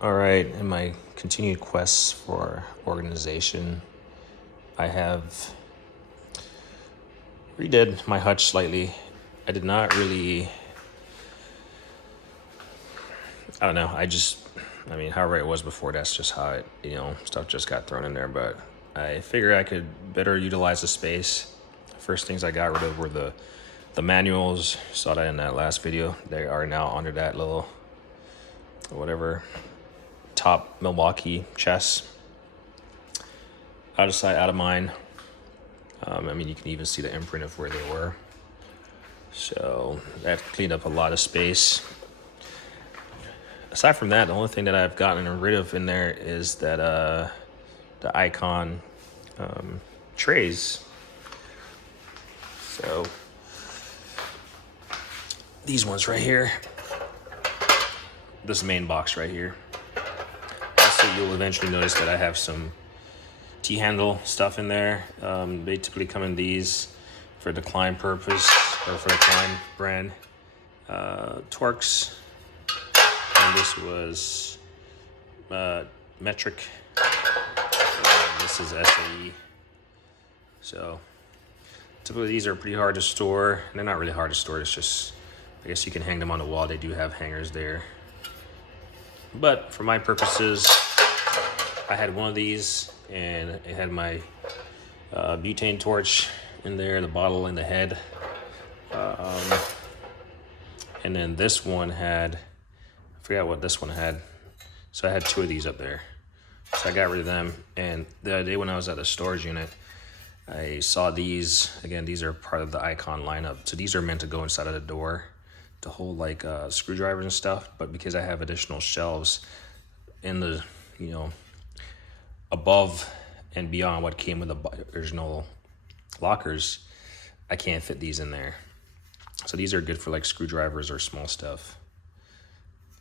All right, in my continued quests for organization, I have redid my hutch slightly. I did not really, I don't know, however it was before, that's just how it, stuff just got thrown in there. But I figured I could better utilize the space. First things I got rid of were the manuals. Saw that in that last video. They are now under that little, whatever, top Milwaukee chest. Out of sight, out of mind. You can even see the imprint of where they were. So that cleaned up a lot of space. Aside from that, the only thing that I've gotten rid of in there is that the icon trays. So these ones right here, this main box right here. Also, you'll eventually notice that I have some T-handle stuff in there. They typically come in these for the Klein purpose, or for the Klein brand. Torx, and this was metric. This is SAE. So typically these are pretty hard to store. They're not really hard to store, it's just, I guess you can hang them on the wall. They do have hangers there. But for my purposes, I had one of these, and it had my butane torch in there, the bottle in the head. And then this one had, I forgot what this one had. So I had two of these up there. So I got rid of them. And the other day when I was at the storage unit, I saw these. Again, these are part of the Icon lineup. So these are meant to go inside of the door to hold like screwdrivers and stuff. But because I have additional shelves in the, above and beyond what came with the original lockers, I can't fit these in there. So these are good for like screwdrivers or small stuff.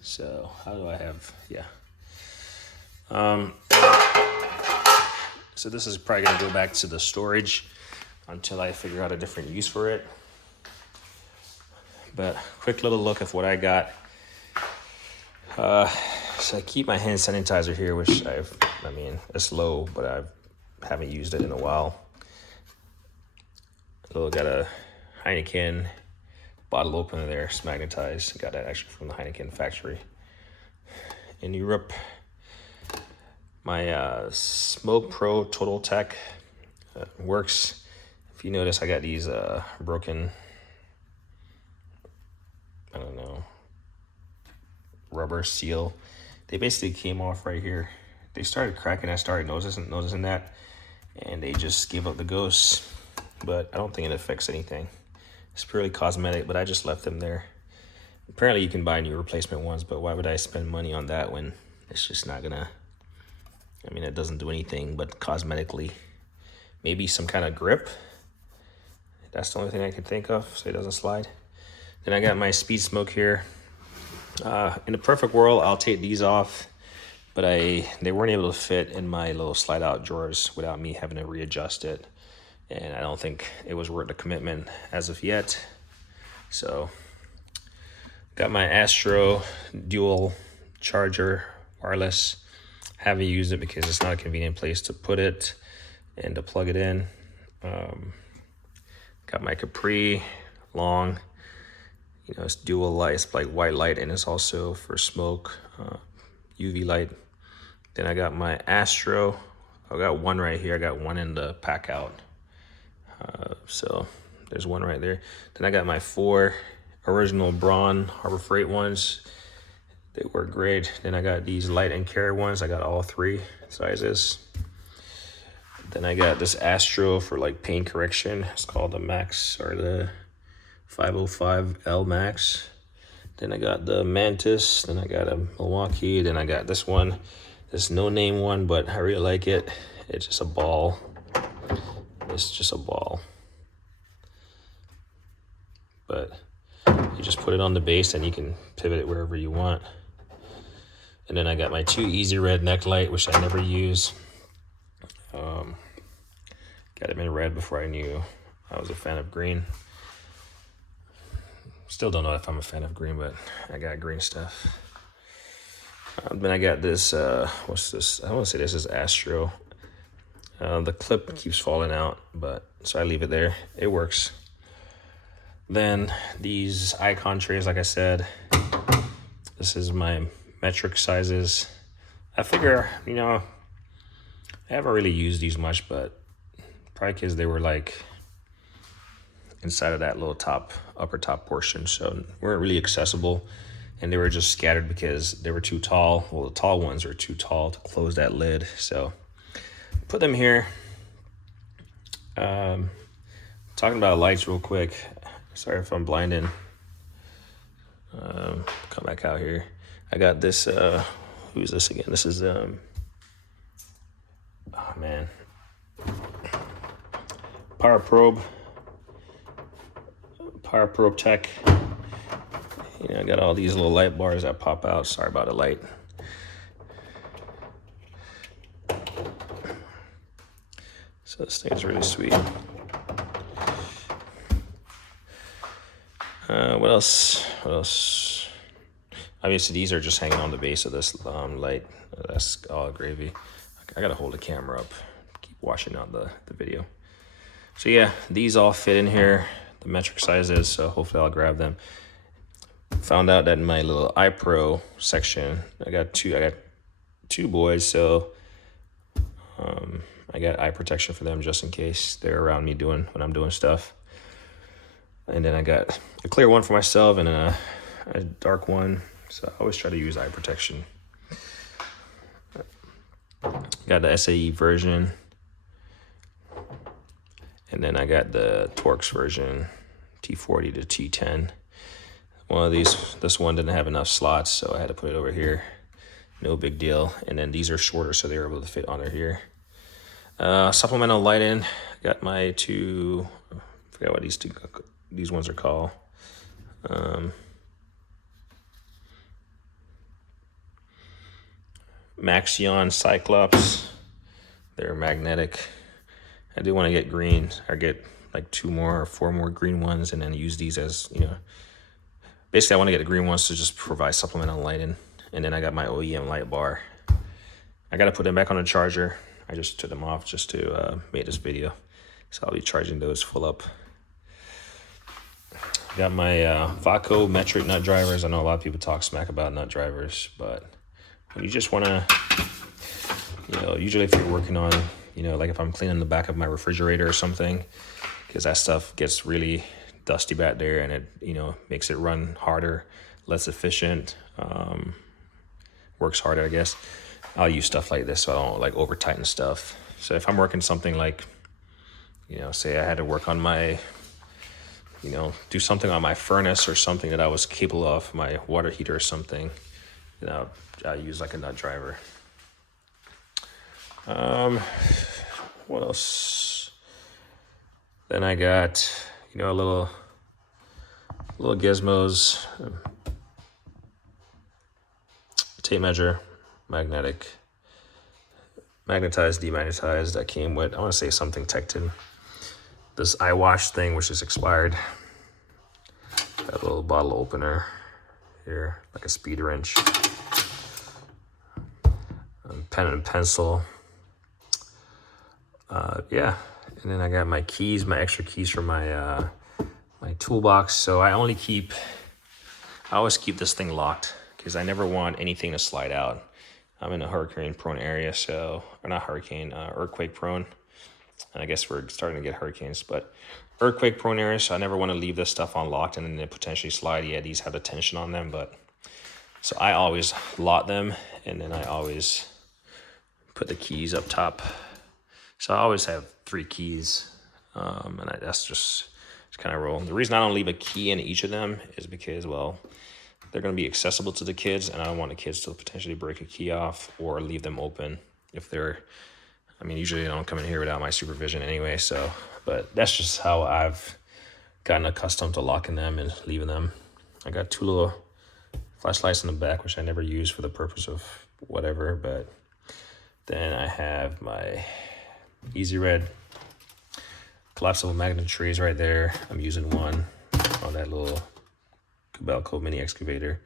So how do I have, so this is probably gonna go back to the storage until I figure out a different use for it. But quick little look of what I got. So I keep my hand sanitizer here, which it's low, but I haven't used it in a while. Got a Heineken bottle opener there, it's magnetized. Got that actually from the Heineken factory in Europe. My Smoke Pro Total Tech works. If you notice, I got these broken, rubber seal. They basically came off right here. They started cracking. I started noticing that, and they just gave up the ghost. But I don't think it affects anything. It's purely cosmetic, but I just left them there. Apparently you can buy new replacement ones, but why would I spend money on that when it's just not gonna, it doesn't do anything but cosmetically. Maybe some kind of grip. That's the only thing I can think of, so it doesn't slide. Then I got my Speed Smoke here. In the perfect world, I'll take these off, but they weren't able to fit in my little slide out drawers without me having to readjust it. And I don't think it was worth the commitment as of yet. So got my Astro dual charger, wireless. Haven't used it because it's not a convenient place to put it and to plug it in. Got my Capri long. It's dual light. It's like white light, and it's also for smoke, UV light. Then I got my Astro. I got one right here. I got one in the pack out. So there's one right there. Then I got my 4 original Braun Harbor Freight ones. They work great. Then I got these light and carry ones. I got all 3 sizes. Then I got this Astro for like pain correction. It's called the Max, or the 505L Max. Then I got the Mantis. Then I got a Milwaukee. Then I got this one, this no-name one, but I really like it. It's just a ball. It's just a ball. But you just put it on the base and you can pivot it wherever you want. And then I got my 2 Easy Red neck light, which I never use. Got them in red before I knew I was a fan of green. Still don't know if I'm a fan of green, but I got green stuff. Then I got this, what's this? I want to say this is Astro. The clip keeps falling out, but so I leave it there. It works. Then these icon trays, like I said, this is my metric sizes. I figure, you know, I haven't really used these much, but probably because they were like inside of that little upper top portion, so weren't really accessible, and they were just scattered because they were too tall. Well, the tall ones are too tall to close that lid, so put them here. Talking about lights real quick. Sorry if I'm blinding. Come back out here. I got this, who's this again? This is, oh man. Power Probe Tech. You know, I got all these little light bars that pop out. Sorry about the light. So this thing is really sweet. What else? Obviously, these are just hanging on the base of this light. That's all gravy. I gotta hold the camera up, keep washing out the video. So yeah, these all fit in here, the metric sizes, so hopefully I'll grab them. Found out that in my little iPro section, I got two boys, so I got eye protection for them just in case they're around me when I'm doing stuff. And then I got a clear one for myself and a dark one. So I always try to use eye protection. Got the SAE version. And then I got the Torx version, T40 to T10. This one didn't have enough slots, so I had to put it over here. No big deal. And then these are shorter, so they were able to fit under here. Supplemental lighting. Got my two, I forgot what these ones are called. Maxion Cyclops. They're magnetic. I do want to get green, or get like 2 more or 4 more green ones, and then use these as, you know, basically I want to get the green ones to just provide supplemental lighting. And then I got my OEM light bar. I got to put them back on the charger. I just took them off just to make this video. So I'll be charging those full up. Got my Vaco metric nut drivers. I know a lot of people talk smack about nut drivers, but when you just want to, you know, usually if you're working on, you know, like if I'm cleaning the back of my refrigerator or something, because that stuff gets really dusty back there, and it, you know, makes it run harder, less efficient, works harder, I guess. I'll use stuff like this so I don't like over tighten stuff. So if I'm working something like, you know, say I had to work on my, you know, do something on my furnace or something that I was capable of, my water heater or something, you know, I use like a nut driver. What else? Then I got, you know, little gizmos, tape measure, magnetized, demagnetized. That came with, I want to say something Tecton. This eye wash thing, which is expired. Got a little bottle opener here, like a speed wrench. Pen and pencil. Yeah, and then I got my keys, my extra keys for my my toolbox. So I always keep this thing locked because I never want anything to slide out. I'm in a hurricane-prone area, so, or not hurricane, earthquake-prone. And I guess we're starting to get hurricanes, but earthquake-prone area, so I never want to leave this stuff unlocked and then they potentially slide. Yeah, these have the tension on them, but so I always lock them, and then I always put the keys up top. So I always have 3 keys, and that's just kind of roll. The reason I don't leave a key in each of them is because, well, they're going to be accessible to the kids, and I don't want the kids to potentially break a key off or leave them open if they're, I mean, usually they don't come in here without my supervision anyway, so, but that's just how I've gotten accustomed to locking them and leaving them. I got 2 little flashlights in the back, which I never use for the purpose of whatever, but then I have my Easy Red collapsible magnet trees right there. I'm using one on that little Cabelco mini excavator.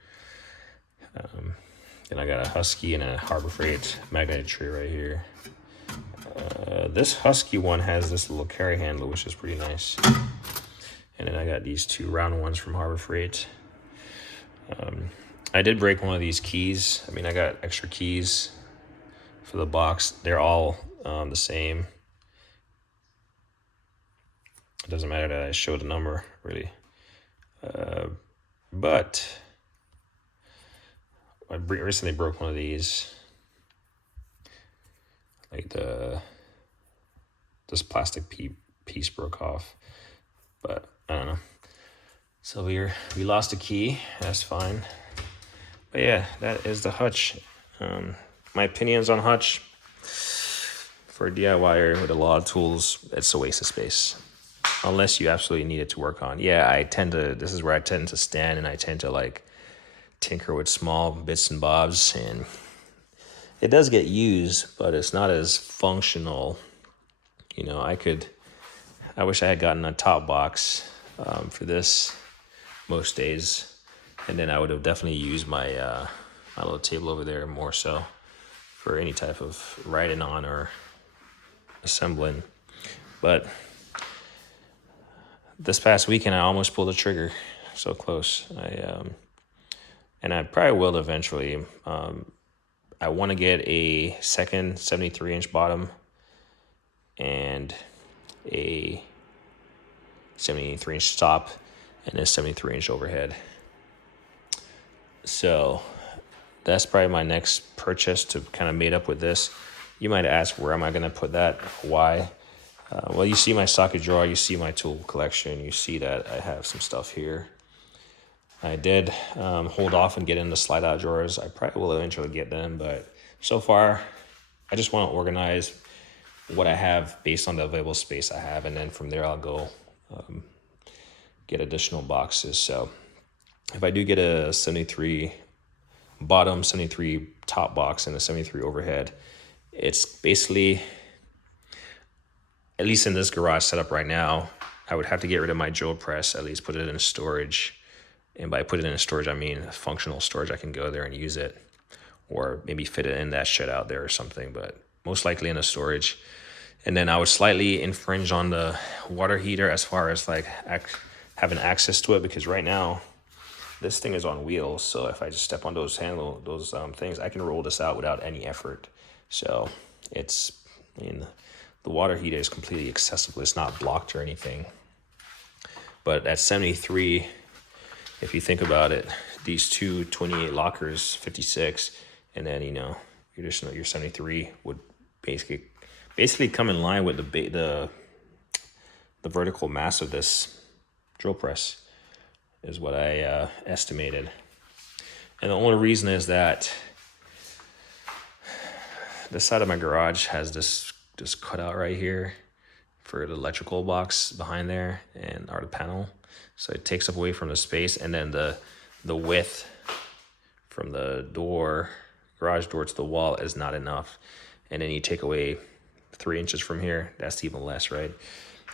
Then I got a Husky and a Harbor Freight magnetic tree right here. This Husky one has this little carry handle, which is pretty nice. And then I got these 2 round ones from Harbor Freight. I did break one of these keys. I mean, I got extra keys for the box. They're all the same. It doesn't matter that I show the number, really. But I recently broke one of these. Like this plastic piece broke off. But I don't know. So we lost a key. That's fine. But yeah, that is the Hutch. My opinions on Hutch. For a DIYer with a lot of tools, it's a waste of space. Unless you absolutely need it to work on. Yeah, this is where I tend to stand, and I tend to like tinker with small bits and bobs, and it does get used, but it's not as functional. You know, I wish I had gotten a top box for this most days, and then I would have definitely used my my little table over there more so for any type of writing on or assembling. But this past weekend, I almost pulled the trigger. So close. And I probably will eventually. I want to get a second 73-inch bottom and a 73-inch top and a 73-inch overhead. So that's probably my next purchase to kind of mate up with this. You might ask, where am I going to put that? Why? Well, you see my socket drawer, you see my tool collection, you see that I have some stuff here. I did hold off and get into slide-out drawers. I probably will eventually get them, but so far, I just want to organize what I have based on the available space I have, and then from there I'll go get additional boxes. So if I do get a 73 bottom, 73 top box, and a 73 overhead, it's basically, at least in this garage setup right now, I would have to get rid of my drill press, at least put it in storage. And by put it in storage, I mean functional storage. I can go there and use it, or maybe fit it in that shed out there or something, but most likely in a storage. And then I would slightly infringe on the water heater as far as like having access to it, because right now this thing is on wheels. So if I just step on those things, I can roll this out without any effort. So the water heater is completely accessible. It's not blocked or anything. But at 73, if you think about it, these two 28 lockers, 56, and then your 73 would basically come in line with the vertical mass of this drill press, is what I estimated. And the only reason is that this side of my garage has this cutout right here for the electrical box behind there and our panel. So it takes up away from the space, and then the width from the garage door to the wall is not enough. And then you take away 3 inches from here, that's even less, right?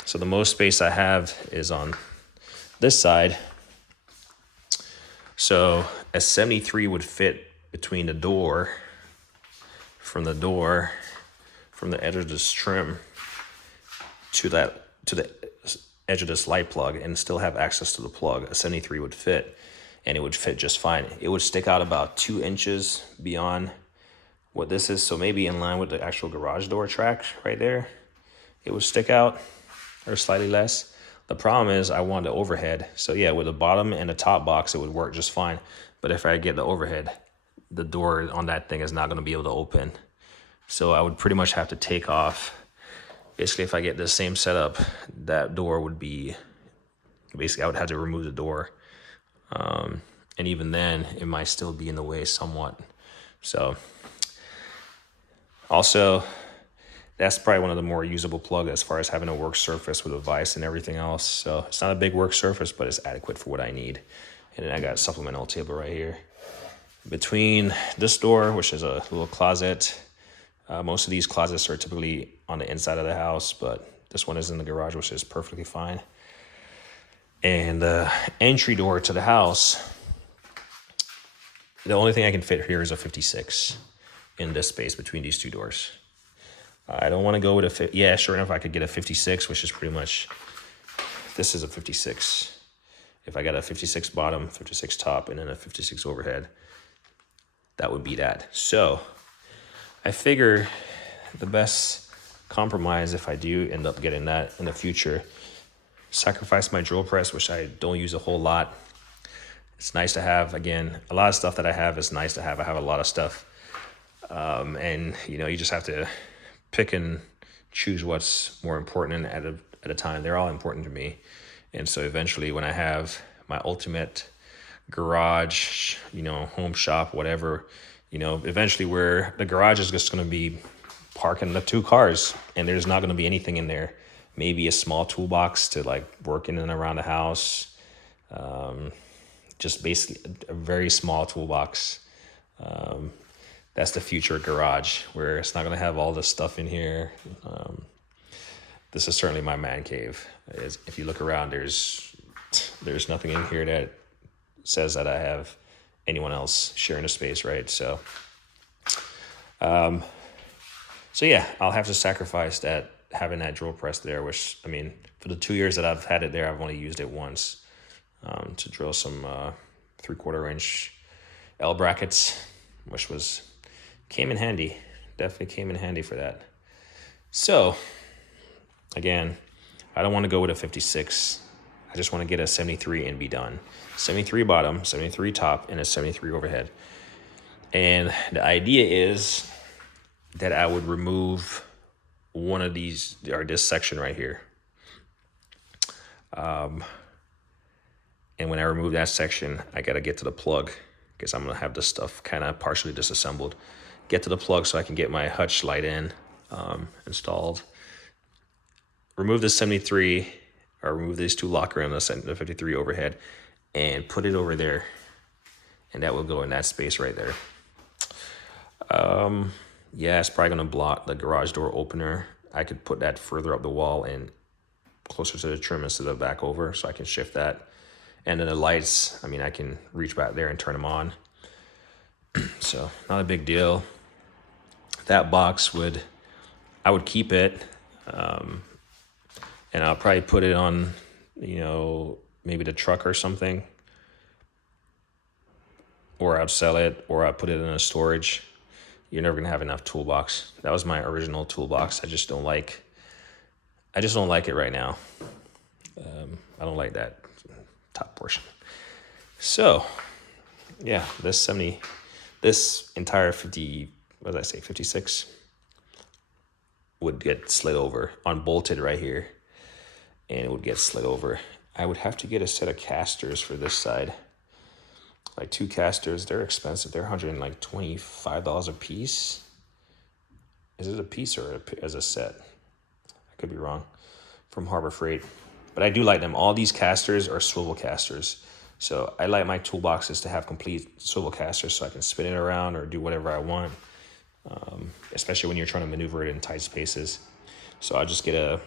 So the most space I have is on this side. So a 73 would fit between the door, from the edge of this trim to the edge of this light plug, and still have access to the plug. A 73 would fit, and it would fit just fine. It would stick out about 2 inches beyond what this is, so maybe in line with the actual garage door track right there, it would stick out, or slightly less. The problem is I want the overhead. So yeah, with the bottom and the top box, it would work just fine. But if I get the overhead, the door on that thing is not going to be able to open. So I would pretty much have to take off. Basically, if I get the same setup, that door would be, basically I would have to remove the door. And even then, it might still be in the way somewhat. So also, that's probably one of the more usable plugs as far as having a work surface with a vise and everything else. So it's not a big work surface, but it's adequate for what I need. And then I got a supplemental table right here. Between this door, which is a little closet, most of these closets are typically on the inside of the house, but this one is in the garage, which is perfectly fine. And the entry door to the house The only thing I can fit here is a 56 in this space between these two doors. I don't want to go with a, yeah, sure enough, I could get a 56, which is pretty much, this is a 56. If I got a 56 bottom, 56 top, and then a 56 overhead, that would be that. So I figure the best compromise, if I do end up getting that in the future, sacrifice my drill press, which I don't use a whole lot. It's nice to have. Again, a lot of stuff that I have is nice to have. I have a lot of stuff. And, you know, you just have to pick and choose what's more important at a time. They're all important to me. And so eventually when I have my ultimate garage, you know, home shop, whatever, you know, eventually where the garage is just going to be parking the 2 cars and there's not going to be anything in there. Maybe a small toolbox to like work in and around the house. Just basically a very small toolbox. That's the future garage where it's not going to have all this stuff in here. This is certainly my man cave. If you look around, there's nothing in here that says that I have anyone else sharing a space, right? So yeah, I'll have to sacrifice that, having that drill press there, which, I mean, for the 2 years that I've had it there, I've only used it once to drill some 3/4 inch L brackets, which came in handy. Definitely came in handy for that. So again, I don't want to go with a 56. I just want to get a 73 and be done. 73 bottom, 73 top, and a 73 overhead. And the idea is that I would remove one of these, or this section right here. And when I remove that section, I got to get to the plug because I'm going to have this stuff kind of partially disassembled. Get to the plug so I can get my Hutch light in installed. Remove the 73, or remove these 2 locker and the 53 overhead, and put it over there. And that will go in that space right there. Yeah, it's probably going to block the garage door opener. I could put that further up the wall and closer to the trim instead of back over, so I can shift that. And then the lights, I mean, I can reach back there and turn them on. So not a big deal. That box I would keep it. And I'll probably put it on, you know, maybe the truck or something. Or I'd sell it, or I'd put it in a storage. You're never gonna have enough toolbox. That was my original toolbox. I just don't like it right now. I don't like that top portion. So yeah, this entire 56 would get slid over, unbolted right here, and it would get slid over. I would have to get a set of casters for this side. Like 2 casters, they're expensive. They're $125 a piece. Is it a piece or as a set? I could be wrong. From Harbor Freight. But I do like them. All these casters are swivel casters. So I like my toolboxes to have complete swivel casters so I can spin it around or do whatever I want. Especially when you're trying to maneuver it in tight spaces. So I'll just get a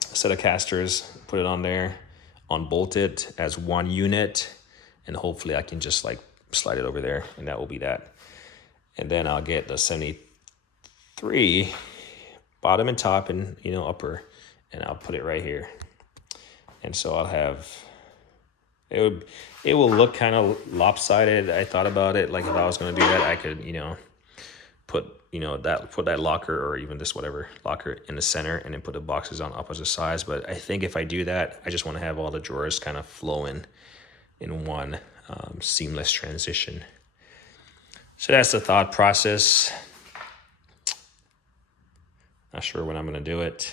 set of casters, put it on there, unbolt it as one unit, and hopefully I can just like slide it over there, and that will be that. And then I'll get the 73 bottom and top and, you know, upper, and I'll put it right here. And so I'll have, it will look kind of lopsided. I thought about it, like if I was going to do that, I could, you know, put that locker, or even this whatever locker, in the center, and then put the boxes on opposite sides. But I think if I do that, I just want to have all the drawers kind of flowing in one seamless transition. So that's the thought process. Not sure when I'm going to do it,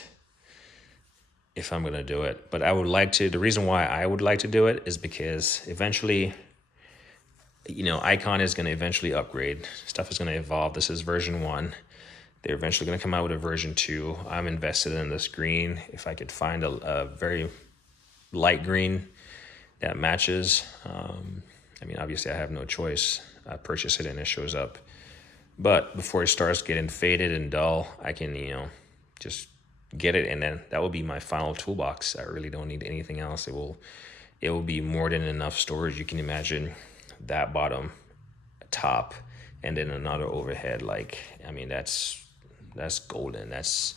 if I'm going to do it, but I would like to. The reason why I would like to do it is because eventually, you know, Icon is going to eventually upgrade. Stuff is going to evolve. This is version 1. They're eventually going to come out with a version 2. I'm invested in this green. If I could find a very light green that matches, I mean, obviously I have no choice. I purchase it and it shows up. But before it starts getting faded and dull, I can, you know, just get it, and then that will be my final toolbox. I really don't need anything else. It will be more than enough storage. You can imagine that bottom top, and then another overhead. Like, I mean, that's golden. That's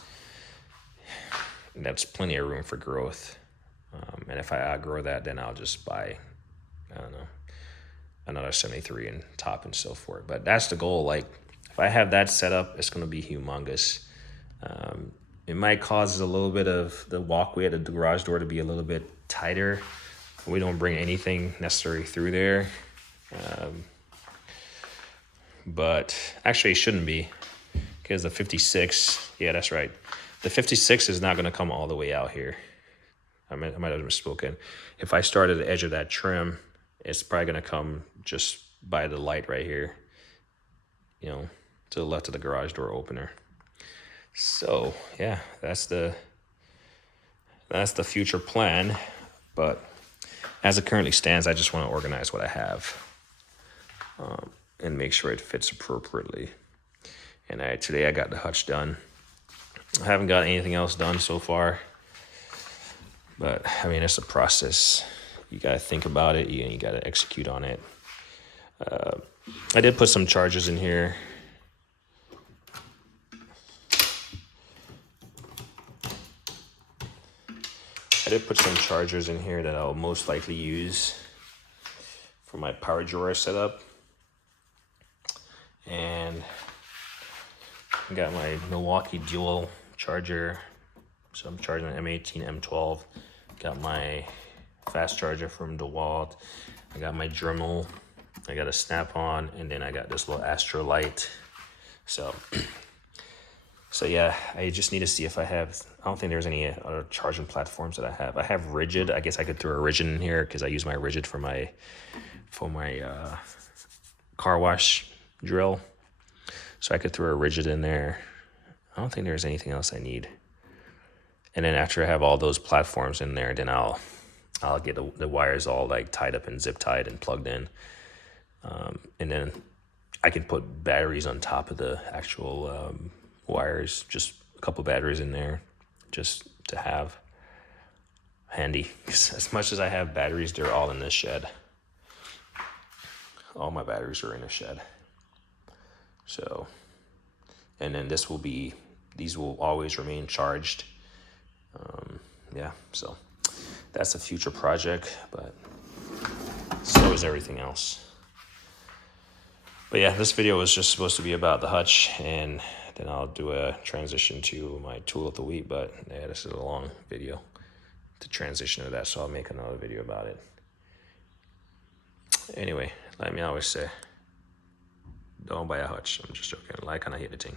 plenty of room for growth. And if I outgrow that, then I'll just buy, I don't know, another 73 and top and so forth. But that's the goal. Like, if I have that set up, it's going to be humongous. It might cause a little bit of the walkway at the garage door to be a little bit tighter. We don't bring anything necessary through there. But actually it shouldn't be, because the 56, yeah, that's right. The 56 is not going to come all the way out here. I might have misspoken. If I start at the edge of that trim, it's probably going to come just by the light right here, you know, to the left of the garage door opener. So yeah, that's the future plan. But as it currently stands, I just want to organize what I have and make sure it fits appropriately. And today I got the hutch done. I haven't got anything else done so far, but I mean, it's a process. You got to think about it, you got to execute on it. I did put some chargers in here. That I'll most likely use for my power drawer setup. And I got my Milwaukee dual charger. So I'm charging an M18, M12. Got my fast charger from DeWalt. I got my Dremel. I got a snap-on, and then I got this little Astro light. So yeah, I just need to see if I don't think there's any other charging platforms that I have. I have Rigid. I guess I could throw a Rigid in here because I use my Rigid for my car wash drill. So I could throw a Rigid in there. I don't think there's anything else I need. And then after I have all those platforms in there, then I'll get the wires all like tied up and zip tied and plugged in. And then I can put batteries on top of the actual wires, just a couple batteries in there just to have handy. As much as I have batteries, they're all in this shed. All my batteries are in a shed. So, and then these will always remain charged. Yeah, so that's a future project, but so is everything else. But yeah, this video was just supposed to be about the hutch, and then I'll do a transition to my tool of the week. But yeah, this is a long video to transition to that, so I'll make another video about it. Anyway, like me always say, don't buy a hutch. I'm just joking. Like and I hate the thing.